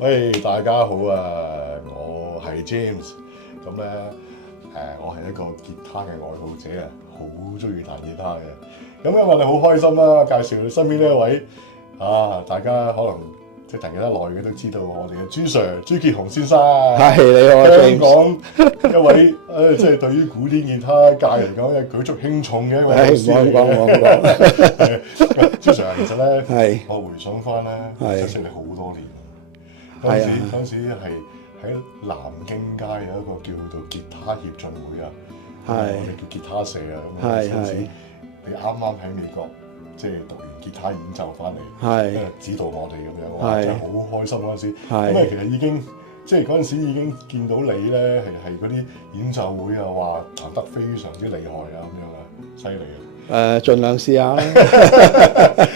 喂，大家好啊！我係 James，咁咧我係一個吉他嘅愛好者啊，好中意彈吉他嘅。咁咧我哋好開心啦，介紹身邊呢一位大家可能即係彈吉他耐嘅都知道我哋嘅朱 Sir 朱傑雄先生，係你好，香港一位即係對於古典吉他界嚟講嘅舉足輕重嘅一位老師嚟嘅。朱 Sir 其實咧，我回想翻咧，就識你好多年。嗰陣時係喺南京街有一個叫做吉他協進會啊，我哋叫吉他社啊，咁嗰陣時你啱啱喺美國即係讀完吉他演奏翻嚟，指導我哋咁樣，哇！真係好開心嗰陣時。咁其實已經即係嗰陣時已經見到你咧，係嗰啲演奏會啊，哇彈得非常之厲害啊，咁樣啊，犀利啊！盡量試下啦。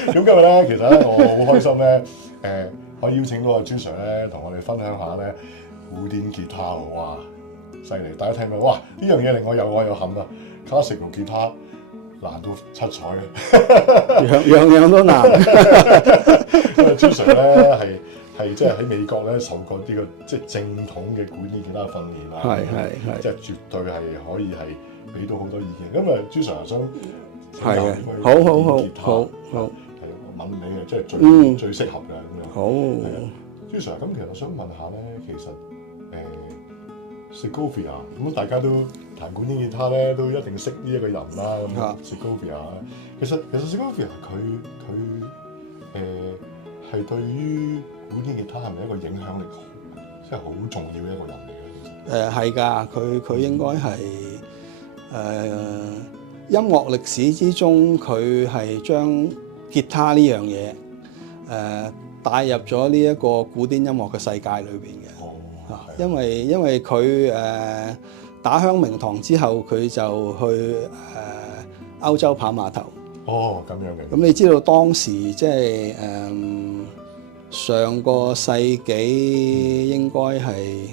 咁今日咧，其實咧我好開心咧，可以邀請到阿朱 Sir 咧，同我哋分享下咧古典吉他喎，哇，犀利！大家聽到哇，呢樣嘢令我有冚啊 ！Classical 吉他難到七彩嘅，樣都難。朱 Sir 咧係即係喺美國咧受過啲個即係正統嘅古典吉他訓練啦，係，即係絕對係可以係俾到好多意見。咁啊，朱 Sir 想係嘅，好。問你嘅即係最適合嘅咁樣。好，朱 Sir，咁其實我想問下咧，其實Segovia 咁大家都彈古典吉他咧，都一定識呢一個人啦。咁Segovia，其實Segovia 佢係對於古典吉他係咪一個影響力即係好重要嘅一個人嚟嘅？其實係㗎，佢應該係音樂歷史之中，佢係將吉他呢樣嘢帶入咗呢一個古典音樂嘅世界裏邊嘅。因為佢打響名堂之後，佢就去歐洲跑碼頭。咁樣嘅。咁你知道當時即係上個世紀應該係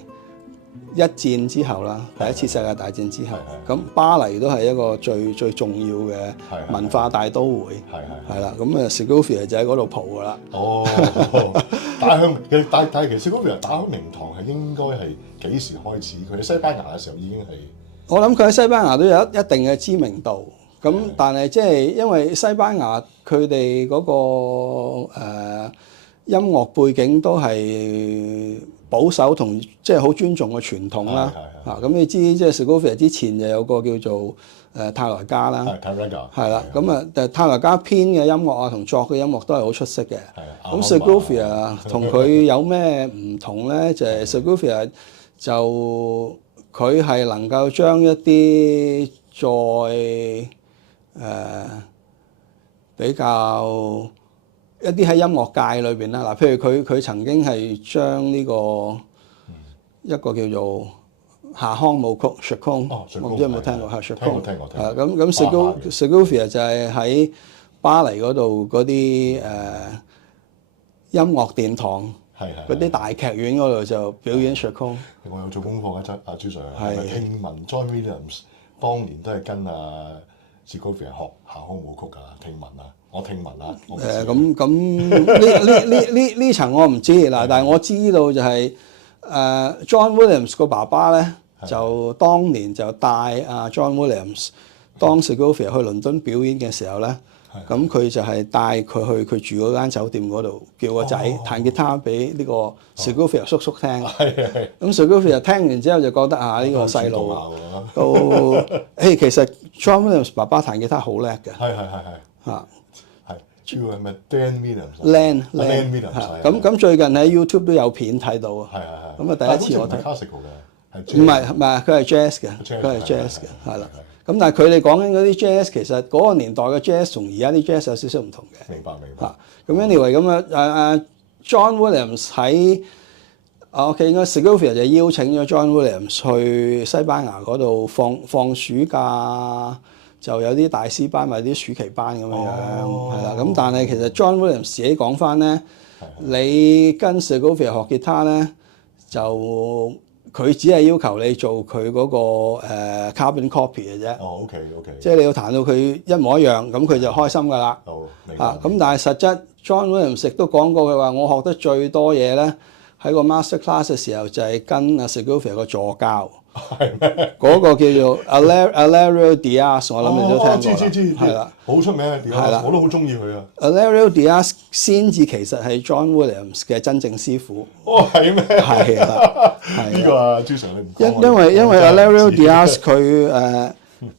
一戰之後啦，第一次世界大戰之後，咁巴黎都係一個最重要嘅文化大都會，係啦，咁Segovia 就喺嗰度蒲噶啦。打響但係其實Segovia打響名堂係應該係幾時開始？佢喺西班牙嘅時候已經係，我諗佢喺西班牙都有一定嘅知名度。咁但係即係因為西班牙佢哋嗰個音樂背景都係保守同即係好尊重嘅傳統啦，咁你知即係 Segovia 之前就有個叫做泰萊加啦，係啦，咁泰萊加編嘅音樂啊同作嘅音樂都係好出色嘅。咁 Segovia 同佢有咩唔同咧？就係 Segovia 就佢係能夠將一啲再比較一啲喺音樂界裏邊啦，嗱，譬如佢曾經係將呢個一個叫做夏康舞曲 Chaconne，我唔知有冇聽過嚇 Chaconne，咁Segovia 就係喺巴黎嗰度嗰啲音樂殿堂，嗰啲大劇院嗰度就表演 Chaconne。我有做功課嘅阿朱 Sir，聽聞 John Williams 當年都係跟Segovia 學夏康舞曲㗎，聽聞啊。我聽聞啦，咁呢層我唔知嗱，但係我知道就係John Williams 個爸爸咧，就當年就帶阿 John Williams 當 Segovia 去倫敦表演嘅時候咧，咁佢就係帶佢去佢住嗰間酒店嗰度，叫個仔彈吉他俾呢個 Segovia 叔叔聽。咁 Segovia 聽完之後就覺得呢個細路都其實 John Williams 爸爸彈吉他好叻嘅。主要係咪 Dan Williams？Lan Williams 咁最近喺 YouTube 都有片睇到啊。咁第一次我睇。唔係，佢係 jazz 嘅，係啦。咁但係佢哋講緊嗰啲 jazz， 其實嗰個年代嘅 jazz 同而家啲 jazz 有少少唔同嘅。明白。咁 anyway 咁John Williams 喺應該 Segovia 就邀請咗 John Williams 去西班牙嗰度放暑假。就有啲大師班或者啲暑期班咁樣樣，係啦。咁但係其實 John Williams 自己講翻咧，你跟 Segovia 學吉他咧，就佢只係要求你做佢嗰個carbon copy 嘅啫。OK。即係你要彈到佢一模一樣，咁佢就開心㗎啦。明白。咁但係實質 John Williams 亦都講過，佢話我學得最多嘢咧，喺個 master class 嘅時候就係跟阿 Segovia 個助教，係咩？嗰個叫做 Alario Diaz， 我諗你都聽過啦，知係啦，好出名嘅 Diaz，我都好中意佢啊。Alario Diaz 先至其實係 John Williams 嘅真正師傅。哦，係咩？係啦，呢個啊，朱 Sir 你唔講因為 Alario Diaz 佢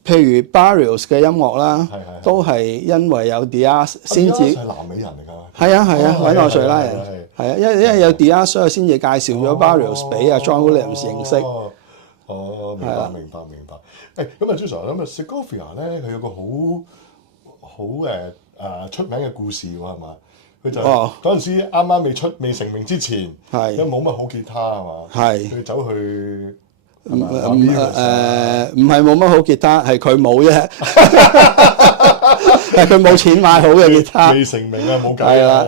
譬如 Barrios 嘅音樂啦，都係因為有 Diaz 先至。係南美人嚟㗎。係啊，委內瑞拉人。係啊，因為有 Diaz 所以先至介紹咗 Barrios 俾阿 John Williams 認識。明白。咁啊，朱 Sir 咁啊 Segovia 咧，佢有個好出名嘅故事喎，係嘛？佢就嗰陣時啱啱未成名之前，因為冇乜好吉他係嘛？佢走去唔係冇乜好吉他，係佢冇啫，係佢冇錢買好嘅吉他。未成名啊，冇計啊。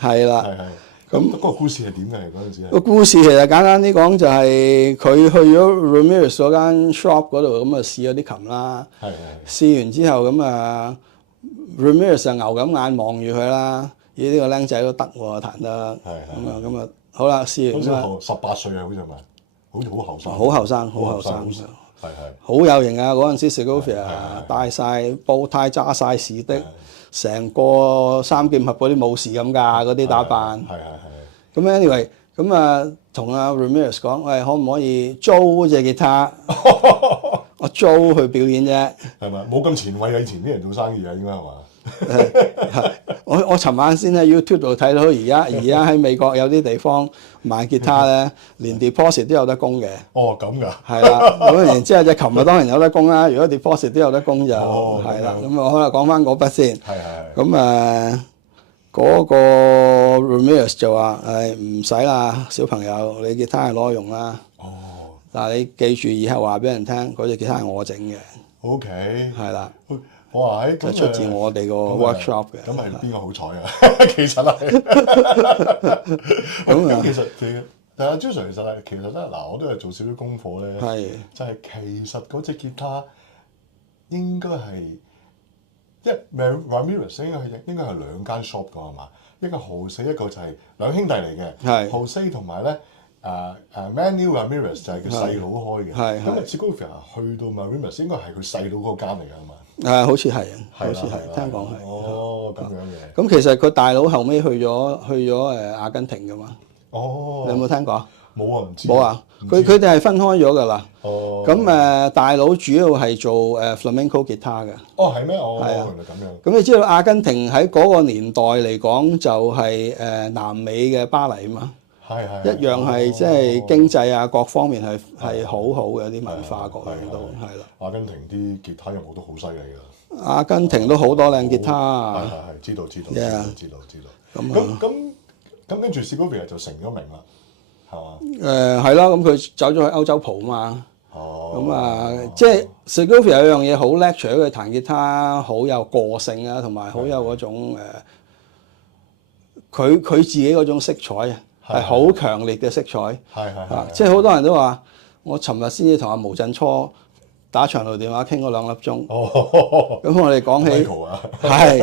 係啦。咁個故事係點嘅？嗰陣時個故事其實簡單啲講，就係佢去咗 Ramirez 嗰間 shop 嗰度，咁啊試咗啲琴啦。試完之後咁啊 ，Ramirez 就牛咁眼望住佢啦。咦？呢個僆仔都得喎，彈得。咁啊，好啦，試完啦。18歲啊，好似係咪？好似好後生。好後生。好有型啊！嗰陣時 Segovia 戴晒煲呔，揸晒士的。成個三劍俠嗰啲武士咁㗎，嗰啲打扮。咁 anyway， 咁啊同阿 Ramirez 講，喂，可唔可以租隻吉他？我租去表演啫。係咪？冇咁前衛啊！以前啲人做生意啊，應該係嘛？我尋晚先喺 YouTube 度睇到，而家喺美國有啲地方賣吉他咧，連 deposit 都有得供嘅。哦，咁㗎。係啦，咁然之後隻琴啊當然有得供啦。如果 deposit 都有得供就係啦。咁我可能講翻嗰筆先。咁嗰個 Ramirez 就話：唔使啦，小朋友，你吉他係攞用啦。但係你記住以後話俾人聽，嗰隻吉他係我整嘅。OK。係啦。哇！就出自我哋個 workshop 嘅。咁係邊個好彩啊？其實係。咁其實但係朱 Sir 其實咧嗱，我都係做少少功課咧。就係其實嗰隻吉他應該係，因為 Ramirez 應該係兩間 shop 㗎係嘛？一個Jose，一個就係兩兄弟嚟嘅。Jose 同埋咧。Manuel Ramirez 就係佢細佬開嘅，咁啊 Segovia 去到 Ramirez 應該係佢細佬嗰間嚟㗎嘛？好似係，聽講係。哦，咁樣嘅。咁其實佢大佬後尾去咗阿根廷㗎嘛？你有冇聽過？冇啊，唔知。冇啊，佢哋係分開咗㗎啦。咁大佬主要係做flamenco 吉他嘅。係咩？係啊，原來咁樣。咁你知道阿根廷喺嗰個年代嚟講就係南美嘅巴黎啊嘛。一樣係即係經濟啊，各方面係好好嘅，啲文化各樣都係啦。阿根廷啲吉他音樂都好犀利㗎。阿根廷都好多靚吉他。知道。咁跟住 Segovia 就成咗名啦，係嘛？係啦，咁佢走咗去歐洲蒲嘛。即係 Segovia 有樣嘢好叻，除咗佢彈吉他好有個性啊，同埋好有嗰種佢自己嗰種色彩啊。係好強烈嘅色彩，即係好多人都話，我尋日先至同阿毛振初打長途電話傾咗2粒鐘。咁我哋講起，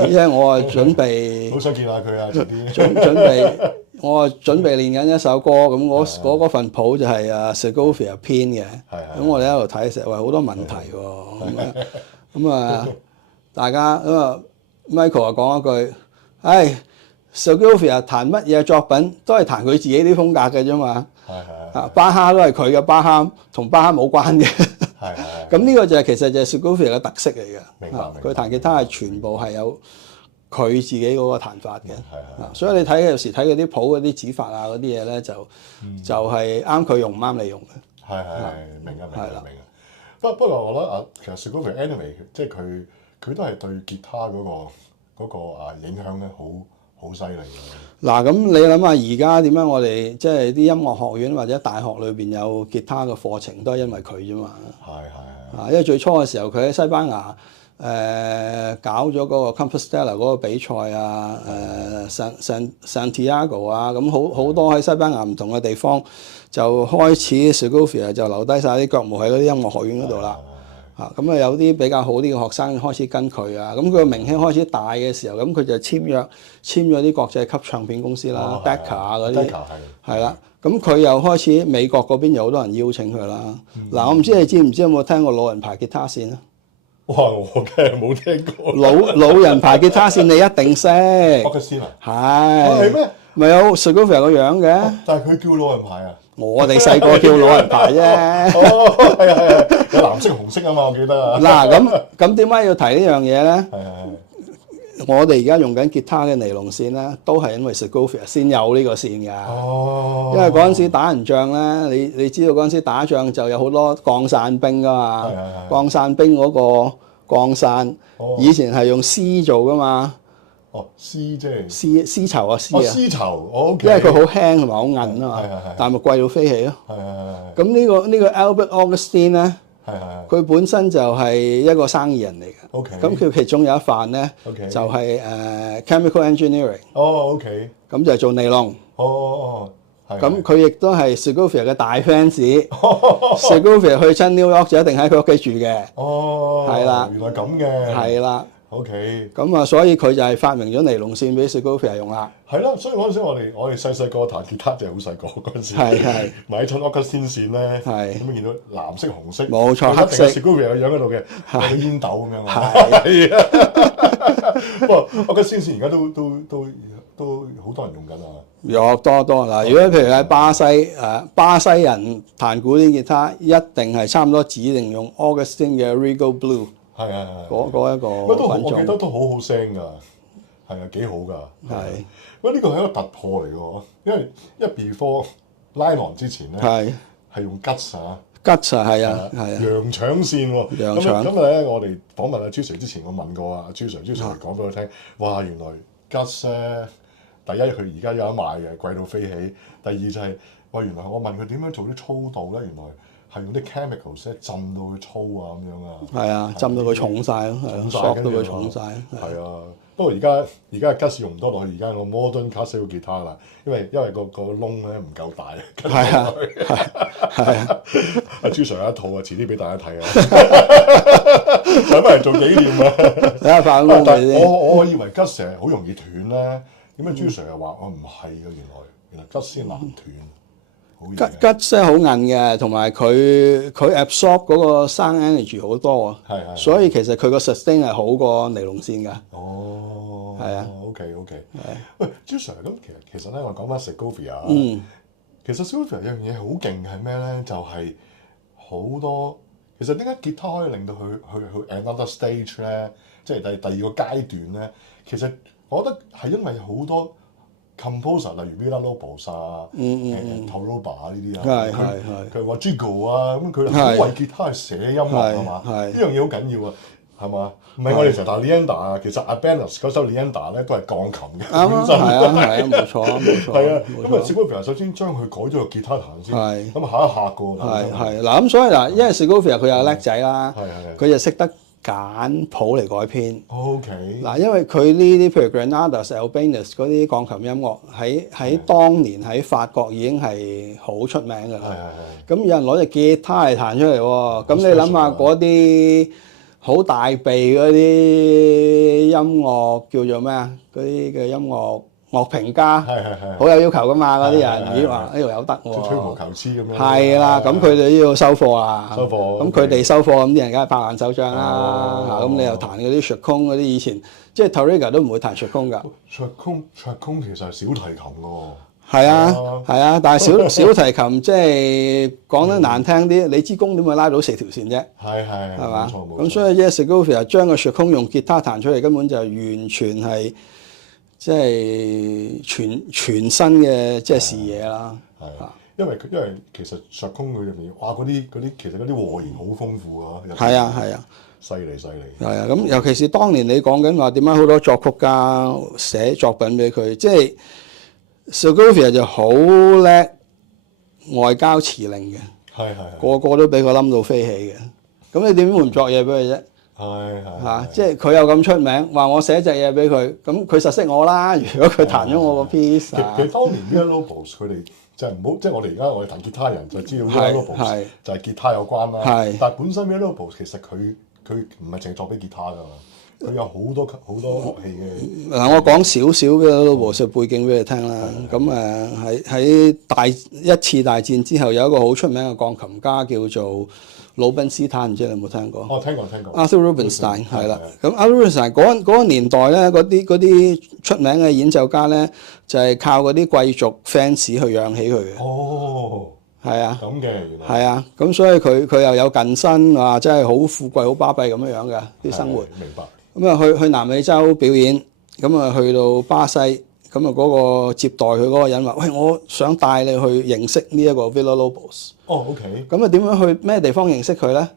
因為我啊準備，好想見下佢啊！準備，我啊準備練緊一首歌，咁嗰份譜就係Segovia 編嘅。咁我哋喺度睇成日話好多問題喎。咁大家Michael 啊講一句，Segovia 彈乜嘢作品都係彈佢自己啲風格嘅啫嘛。巴哈都係佢嘅，巴哈同巴哈冇關嘅。咁呢個就係其實就係 Segovia 嘅特色嚟嘅。明白。佢彈吉他係全部係有佢自己嗰個彈法嘅。所以你睇有時睇嗰啲譜嗰啲指法啊嗰啲嘢咧，就係啱佢用唔啱你用嘅。明啊。不過我覺得其實 Segovia anyway 即係佢都係對吉他嗰個影響咧好犀利嘅。嗱，咁你諗下而家點解我哋即係啲音樂學院或者大學裏邊有吉他嘅課程，都係因為佢啫嘛。因為最初嘅時候佢喺西班牙搞咗嗰個 Compostela 嗰個比賽啊，Santiago 啊，咁好多喺西班牙唔同嘅地方就開始 Segovia 就留低晒啲腳毛喺嗰啲音樂學院嗰度啦。咁啊有啲比較好啲嘅學生開始跟佢啊，咁佢個名氣開始大嘅時候，咁佢就簽咗啲國際級唱片公司啦 ，Decca 啊嗰啲，係啦。咁佢又開始美國嗰邊有好多人邀請佢啦。嗱，我唔知你知唔知有冇聽過老人牌吉他線啊？哇！我梗係冇聽過。老人牌吉他線你一定識。Augustine啊？係咩？咪有 Segovia 個樣嘅。但係佢叫老人牌啊？我哋細個叫老人牌啫。哦，係，有藍色紅色啊嘛，我記得啊。嗱，咁點解要提呢樣嘢咧？係。我哋而家用緊吉他嘅尼龍線咧，都係因為 Segovia 先有呢個線㗎。哦。因為嗰陣時打人仗咧，你知道嗰陣時打仗就有好多降傘兵㗎嘛。降傘兵嗰個降傘，以前係用絲做㗎嘛。哦，絲即係絲綢啊，絲啊。絲綢，我因為佢好輕同埋好韌啊嘛。但係咪貴到飛起咯？咁呢個 Albert Augustine 咧？佢本身就係一個生意人嚟嘅。咁佢其中有一範咧，就係chemical engineering。OK。咁就做尼龍。咁佢亦都係 Segovia 嘅大 fans。Segovia 去親 New York 就一定喺佢屋企住嘅。係啦。原來咁嘅。係啦。OK。咁啊，所以佢就係發明咗尼龍線俾 Segovia 用啦。係啦，所以嗰陣時我哋細個彈吉他就係好細個嗰陣時，買親 Augustine線咧，咁見到藍色紅色，冇錯，黑色 Segovia 個樣喺度嘅，有煙斗咁樣啊。係啊，不過 Augustine線而家都好多人用緊啊。有多嗱，如果譬如喺巴西人彈古典吉他，一定係差唔多指定用 Augustine 嘅 Regal Blue。係嗰一個品種，我記得都好好聲㗎，係啊，幾好㗎。係，不過呢個係一個突破嚟嘅喎，因為before nylon 之前咧係用 Guts 啊，Guts 係羊腸線喎。羊腸。咁咧，我哋訪問阿朱 Sir 之前，我問過啊，朱 Sir 講俾我聽，哇，原來 Guts 咧，第一佢而家有得賣嘅，貴到飛起；第二就係，哇，原來我問佢點樣做啲粗度咧，原來係用啲 chemicals 咧浸到佢粗啊咁樣啊。係啊，浸到佢重晒咯，係咯，索到佢重晒。係啊，不過而家嘅 Guts 用唔多落去，而家個 modern classical guitar 啦，因為個窿咧唔夠大。係啊，係啊。阿朱 Sir 有一套啊，遲啲俾大家睇啊，等埋嚟做紀念啊。睇下發窿嚟先。我以為 Guts 成日好容易斷咧，點解朱 Sir 又話我唔係嘅？原來 Guts 先難斷。Guts 聲好韌嘅，同埋佢 absorb 嗰個 sound energy 好多啊，所以其實佢個 sustain 係好過尼龍線㗎。哦，係啊 ，OK。喂，朱 Sir，咁其實咧，我講翻 Segovia，其實 Segovia 有樣嘢好勁係咩咧？就係好多其實點解吉他可以令到佢去 another stage 咧？即係第二個階段咧？其實我覺得係因為好多。composer 例如 Villa-Lobos 啊、Taroba 呢啲啊，佢話 Rodrigo 啊，咁佢好為吉他去寫音樂係嘛？呢樣嘢好緊要啊，係嘛？唔係我哋成日彈 Leander 啊，其實 Ibanez 嗰首 Leander 咧都係鋼琴嘅，本身冇錯。係啊，咁啊 Segovia 首先將佢改咗個吉他彈先，咁下一下個係嗱咁，所以嗱，因為 Segovia 佢有叻仔啦，佢就識得揀譜嚟改編。OK。嗱，因為佢呢啲譬如 Granados、Albanese 嗰啲鋼琴音樂喺當年喺法國已經係好出名㗎啦。咁有人攞隻吉他嚟彈出嚟喎，咁你諗下嗰啲好大鼻嗰啲音樂叫做咩啊？嗰啲嘅音樂樂評家好有要求㗎嘛，嗰啲人咦話呢度有得喎，吹毛求疵咁樣。係啦，咁佢哋都要收貨啊。咁佢哋收貨，咁啲人梗係拍爛手掌啦。咁你又彈嗰啲 Chaconne 嗰啲以前，即係 Tárrega 都唔會彈 Chaconne 㗎。Chaconne 其實係小提琴㗎喎。係啊，但係小提琴即係講得難聽啲，你支弓點會拉到4條線啫？係嘛？咁所以 Segovia 將個 Chaconne 用吉他彈出嚟，根本就完全係。即係全新嘅即係視野啦。因為其實Chaconne佢入面，哇嗰啲其實嗰啲和弦好豐富啊。係啊，犀利。係啊，咁尤其是當年你講緊話點解好多作曲家寫作品俾佢，即係 Segovia 就好叻外交辭令嘅。個個都俾佢冧到飛起嘅。咁你點會唔作嘢俾佢啫？嚇，即係佢又咁出名，話我寫隻嘢俾佢，咁佢實識我啦。如果佢彈咗我個 piece，其實當年Villa-Lobos 佢哋就係唔好，即係我哋而家我哋彈吉他人就知道 Villa-Lobos 就係吉他有關啦。但係本身 Villa-Lobos 其實佢唔係淨係作俾吉他㗎嘛。佢有好多樂器嘅。嗱，我講少少嘅和術背景俾你聽啦。咁喺一次大戰之後，有一個好出名嘅鋼琴家叫做魯賓斯坦，唔知你有冇聽過？哦，聽過。Arthur Rubinstein 係啦。咁 Arthur Rubinstein 嗰個年代咧，嗰啲出名嘅演奏家咧，就係靠嗰啲貴族 fans 去養起佢嘅。哦，係啊。咁嘅原來。係啊，咁所以佢又有近身啊，真係好富貴、好巴閉咁樣嘅啲生活。明白。咁啊去南美洲表演，咁啊去到巴西，咁啊嗰個接待佢嗰個人話：喂，我想帶你去認識呢一個 Villa-Lobos。哦 ，OK。咁啊點樣去咩地方認識佢咧？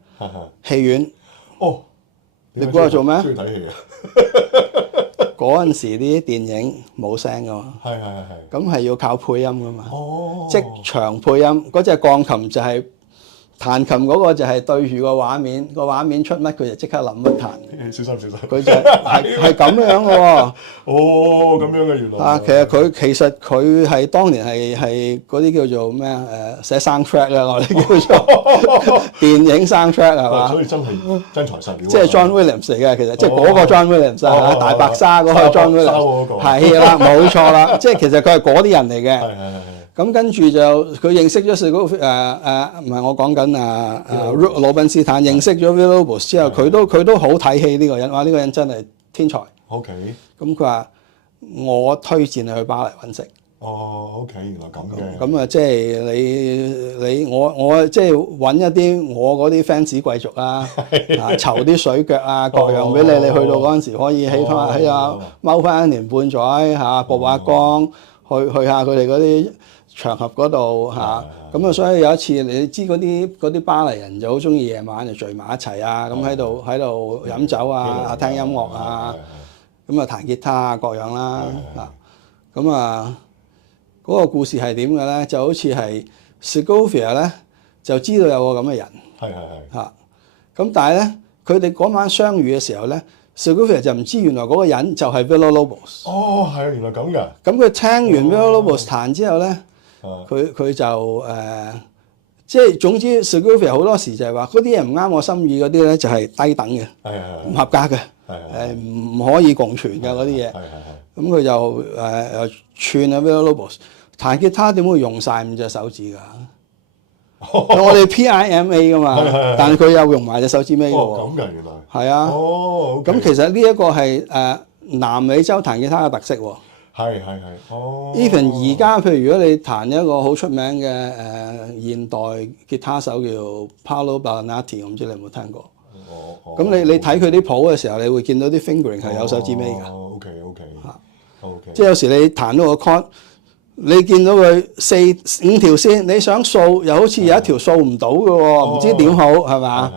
戲院。哦。你估下做咩？中意睇戲啊！嗰陣時啲電影冇聲噶嘛。係。咁係要靠配音噶嘛。哦。即場配音，嗰隻鋼琴就係。彈琴嗰個就係對住個畫面，個畫面出乜佢就即刻諗乜彈。小心。佢就係咁樣嘅喎。哦，咁樣嘅原來。啊，其實佢係當年係嗰啲叫做咩寫 soundtrack 啦，我哋叫做電影 soundtrack 係嘛？所以真係真材實料。即係 John Williams 嚟嘅，其實即係嗰個 John Williams 啊，大白鯊嗰個 John Williams。係啦，冇錯啦，即係其實佢係嗰啲人嚟嘅。係。咁跟住就佢認識咗唔係我講緊魯賓斯坦，認識咗 Villa-Lobos 之後，佢都好睇戲呢個人，話呢個人真係天才。OK。咁佢話我推薦你去巴黎揾食。哦 ，OK， 原來咁嘅。咁啊，即係我即係揾一啲我嗰啲 fans 貴族啦，籌啲水腳啊，各樣俾你，你去到嗰陣時可以起下踎翻一年半載嚇，曝下光，去下佢哋嗰啲場合嗰度嚇，咁啊，所以有一次你知嗰啲巴黎人就好中意夜晚就聚埋一齊啊，咁喺度飲酒啊，聽音樂啊，咁啊彈吉他啊各樣啦嗱，咁啊嗰個故事係點嘅咧？就好似係 Segovia 咧就知道有個咁嘅人，嚇，咁但係咧佢哋嗰晚相遇嘅時候咧。Segovia 就唔知原來嗰個人就係 Villa-Lobos。哦，係啊，原來咁㗎。咁佢聽完 Villa-Lobos 彈之後咧，佢就即係總之 Segovia 好多時就係話嗰啲嘢唔啱我心意嗰啲咧就係低等嘅，唔合格嘅，唔可以共存嘅嗰啲嘢。咁佢就串啊 Villa-Lobos 彈吉他點會用晒5隻手指㗎？我哋 PIMA 噶嘛，但係佢又用埋隻手指尾嘅喎。咁㗎原來。係啊。哦。咁其實呢一個係南美洲彈吉他嘅特色喎。係。哦。Even 而家譬如如果你彈一個好出名嘅現代吉他手叫 Paolo Bellinati， 我唔知你有冇聽過。咁你睇佢啲譜嘅時候，你會見到啲 fingering 係有手指尾㗎。OK。OK。即係有時你彈到個 chord。你見到佢4-5條線，你想掃又好似有一條掃唔到嘅喎，唔知點好係嘛？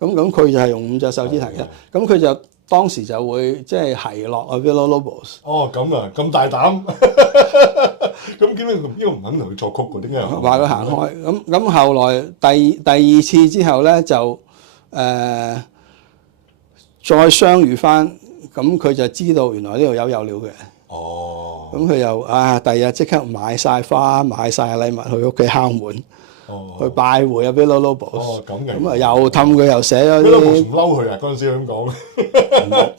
咁佢就係用5隻手指彈嘅，咁佢就當時就會即係奚落啊 Villa-Lobos。哦，咁啊，咁大膽，咁點解呢個唔肯同佢作曲嘅？點解話佢行開？咁後來第二次之後咧就再相遇翻，咁佢就知道原來呢度有料嘅。哦，咁佢又第二日即刻買晒花、買晒禮物去屋企敲門，去拜會啊 Villa-Lobos。哦，咁嘅。咁啊又氹佢又寫咗啲。Villa-Lobos 唔嬲佢啊！嗰陣時咁講。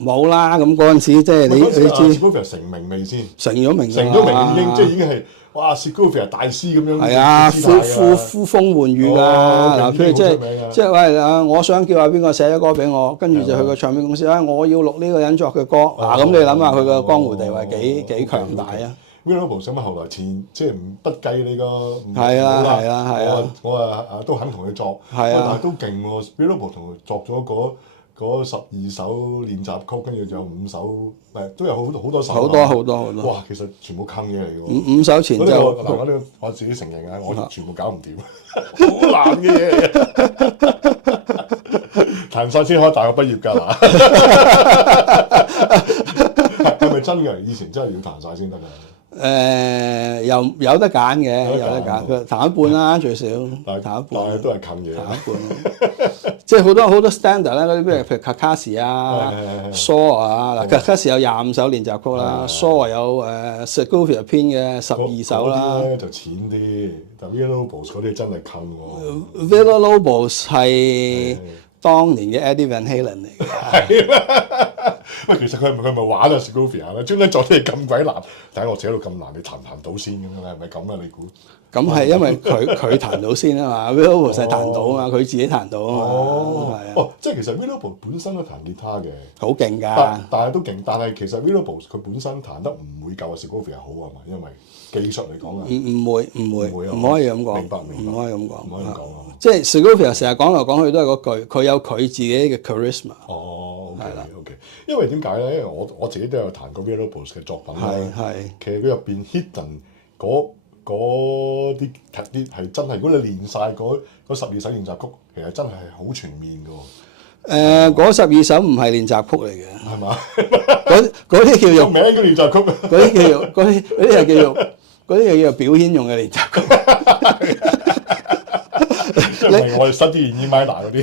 冇啦，咁嗰陣時即係你知。Segovia 成名未先？成咗名已經即係已經係哇 Segovia 大師咁樣。係啊，呼風喚雨㗎嗱，譬如即係喂我想叫下邊個寫咗歌俾我，跟住就去個唱片公司我要錄呢個人作嘅歌嗱，咁你諗下佢嘅江湖地位幾強大啊 ？Villa-Lobos 咁後來即係不計你個係啊，我都肯同佢作，但係都勁喎 Villa-Lobos 同佢作咗嗰12首練習曲，跟住仲有5首，都有好多首。好多。哇！其實全部坑嘢嚟㗎。5首前奏。嗱，我自己承認啊，我全部搞唔掂，好難嘅嘢嚟。彈晒先可以大學畢業㗎嘛？係咪真㗎？以前真係要彈晒先得㗎。又有得揀嘅，有得揀。佢彈一半啦，最少彈一半。但係都係近嘢。彈一半。即係好多 standard 咧，嗰啲譬如 Kakasi 啊、Saw 啊，嗱 Kakasi 有25首練習曲啦 ，Saw 有Segovia 編嘅12首啦。嗰啲咧就淺啲，但 Villalobos 嗰啲真係近喎。Villalobos 係當年嘅 Eddie Van Halen 嚟嘅。係咩？喂，其實佢係咪玩啊 Segovia 咧？專登作啲嘢咁鬼難，但係我寫到咁難，你彈唔彈到先咁樣咧？係咪咁啊？你估？咁係因為佢彈到先啊嘛 ，Villalobos 係彈到啊嘛，佢自己彈到啊嘛。哦，即係其實 Villalobos 本身都彈吉他嘅，好勁㗎。但係都勁，但係其實 Villalobos 佢本身彈得唔會夠啊 Segovia 好啊嘛，因為技術嚟講啊。唔可以咁講。明白。唔可以咁講。唔可以咁講啊。即係 Segovia 成日講嚟講去都係嗰句，佢有佢自己嘅 charisma。哦 ，OK。因為點解咧？因為我自己都有彈過 Villalobos 嘅作品啦。係。其實佢入邊 hidden 嗰啲係真係，如果你練晒嗰12首練習曲，其實真係好全面嘅喎。嗰12首唔係練習曲嚟嘅，係嘛？嗰啲叫做名嘅練習曲，嗰啲係叫做表演用嘅練習曲。即係我哋新啲練 E minor 嗰啲。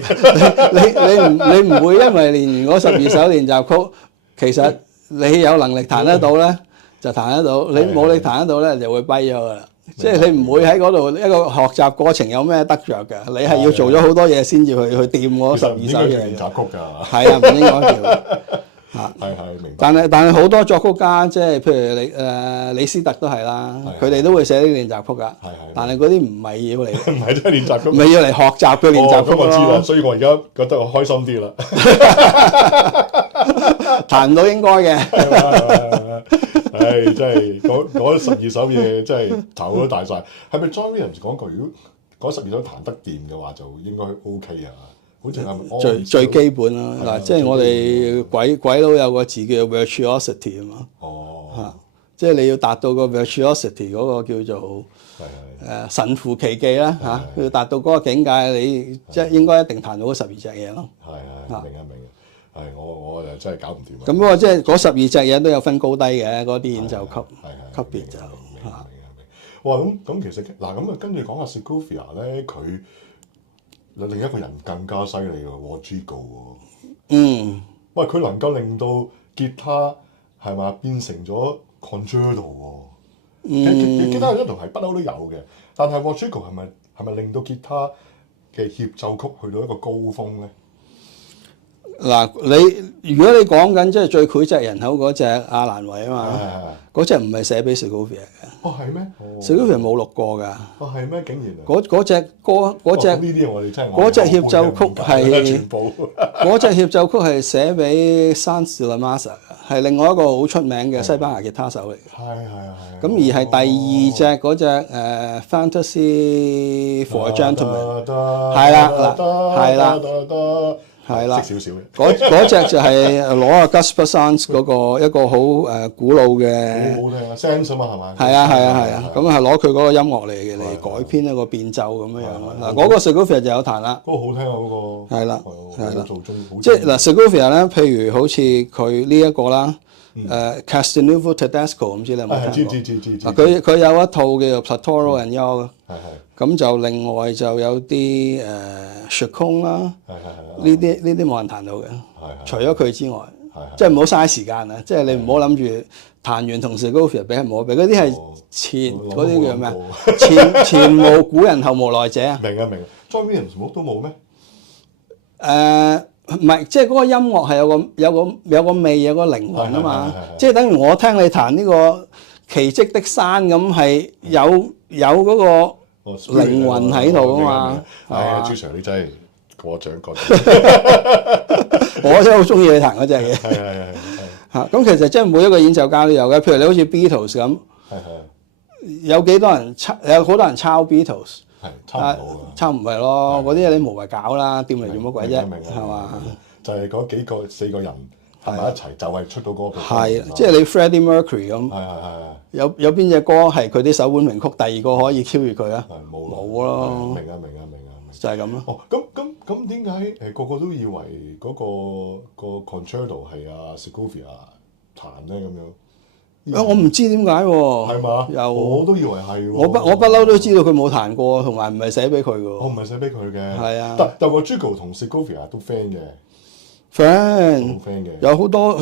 你唔會因為練完嗰12首練習曲，其實你有能力彈得到咧，就彈得到；你冇力彈得到咧，就會跛咗噶啦。即係你唔會喺嗰度一個學習過程有咩得着嘅，你係要做咗好多嘢先至去掂嗰12首嘢。練習曲㗎。係啊，唔應該叫。係明白。但係好多作曲家，即係譬如李斯特都係啦，佢哋都會寫啲練習曲㗎。但係嗰啲唔係要嚟，唔係真係練習曲，唔係要嚟學習嘅練習曲。我知啦，所以我而家覺得我開心啲啦。彈到應該嘅。唉，真係嗰12首嘢真係頭都大晒。係咪 John Williams 講過，如果嗰12首彈得掂嘅話，就應該 OK 啊？好似係最基本啦。嗱，即係我哋鬼佬有個字叫 virtuosity 啊嘛。哦。即係你要達到個 virtuosity 嗰個叫做神乎其技啦嚇，要達到嗰個境界，你即係應該一定彈到嗰12隻嘢咯。係明啊。係我就真係搞唔掂。咁不過即係嗰12隻嘢都有分高低嘅，嗰啲演奏級別就明。哇！咁其實嗱咁啊，跟住講下 Segovia 咧，佢另一個人更加犀利喎 Rodrigo 喎。喂，佢能夠令到吉他係嘛變成咗 concerto 喎。吉他一度係不嬲都有嘅，但係 Rodrigo 係咪令到吉他嘅協奏曲去到一個高峰咧？嗱，如果你講緊即係最膾炙人口嗰隻阿蘭維啊嘛，嗰隻唔係寫俾 Segovia 嘅。哦，係咩？Segovia 冇錄過㗎。哦，係咩？竟然嗰隻歌呢啲我哋真係嗰隻協奏曲係全部嗰隻協奏曲係寫俾 Sanz de la Maza 嘅，係另外一個好出名嘅西班牙吉他手嚟嘅。係。咁而係第二隻嗰隻Fantasy for a Gentleman 係啦。識少少嘅嗰隻就係攞阿 Gaspar Sanz 嗰個一個好古老嘅，好聽啊 Sanz 啊嘛係咪？係啊，咁係攞佢嗰個音樂嚟改編一個變奏咁樣樣咯。嗱，嗰個 Segovia 就有彈啦。嗰個好聽啊，嗰個係啦，即係嗱 Segovia 咧，譬如好似佢呢一個啦，Castelnuovo Tedesco 唔知你有冇聽過？知。佢有一套叫做 Platoro and Yo 咁就另外就有啲Chacon 啦，呢啲冇人彈到嘅，除咗佢之外，即係唔好嘥時間啊！即係你唔好諗住彈完同 Segovia 比係冇比，嗰啲係嗰啲叫咩？前無古人後無來者啊！明啊，John Williams 都冇咩？唔係，即係嗰個音樂係有個味，有個靈魂啊嘛！即係等於我聽你彈呢個奇蹟的山咁，係有嗰個靈魂喺度啊嘛！係啊，朱 Sir 你真係過獎，我真係好中意你彈嗰隻嘢。係嚇，咁其實真係每一個演奏家都有嘅，譬如你好似 Beatles 咁，有幾多人有好多人抄 Beatles， 抄唔係咯，嗰啲嘢你無謂搞啦，掂嚟做乜鬼啫？係嘛？就係嗰4個人係埋一齊，就係出到嗰個。係，即係你 Freddie Mercury 咁。有邊隻歌係佢啲首本名曲，第二個可以超越佢啊？冇咯。明啊，就係咁咯。哦，咁點解個個都以為嗰個 concerto 係阿 Segovia 彈咧咁樣？我唔知點解喎。係嘛？又我都以為係喎。我不嬲都知道佢冇彈過，同埋唔係寫俾佢嘅。我唔係寫俾佢嘅。係啊。但係 Rodrigo 同 Segovia 都 friend 嘅。friend 嘅。有好多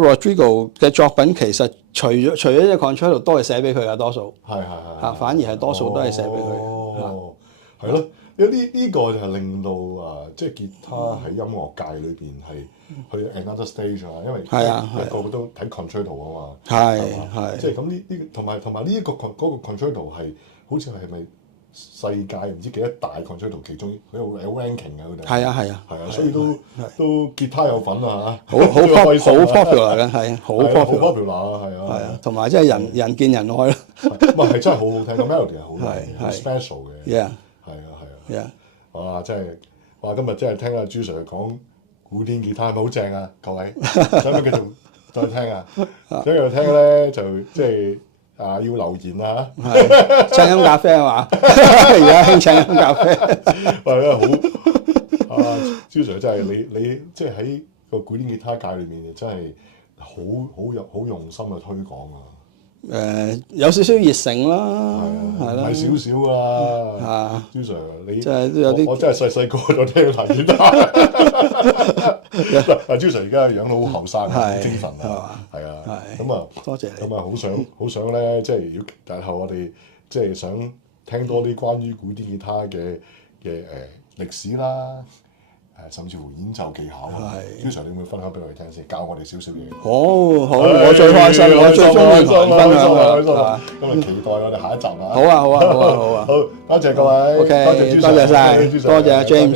Rodrigo 嘅作品，其實除咗隻 Concerto 都係寫俾佢嘅多數。係。嚇，反而係多數都係寫俾佢。哦。係咯。有呢個就係令到即係吉他喺音樂界裏邊係去 another stage 啊，因為個個都睇 concerto 啊嘛，係即係咁呢同埋呢一個嗰個 concerto 係好似係咪世界唔知幾多大 concerto 其中佢有 ranking 嘅佢哋係啊，所以都吉他有份啊嚇，好 popular 嘅係好 popular 啊係啊，同埋即係人見人愛咯，唔係真係好好聽，個 melody 係好 special 嘅。哇！真係哇！今日真係聽阿朱 Sir 講古典吉他係咪好正啊？各位想唔想繼續再聽啊？想繼續聽咧就即係要留言啊！請飲咖啡係嘛？而家興請飲咖啡。係啊，好朱 Sir 真係你即係喺個古典吉他界裏面真係好用心去推廣啊！有少少熱誠啦，係啦，係少少啊，朱 Sir 你真係都有啲，我真係細個就聽彈吉他。阿朱 Sir 而家樣都好後生，好精神啊，係啊，咁啊，多謝你，咁啊好想咧，即係日後我哋即係想聽多啲關於古典吉他嘅歷史啦。甚至乎演奏技巧，朱 Sir 你會分享俾我哋聽先，教我哋少少嘢。好，我最開心，我最中意同人分享啦。咁啊，期待我哋下一集啊！好啊，好，多謝各位，多謝晒，多謝 James。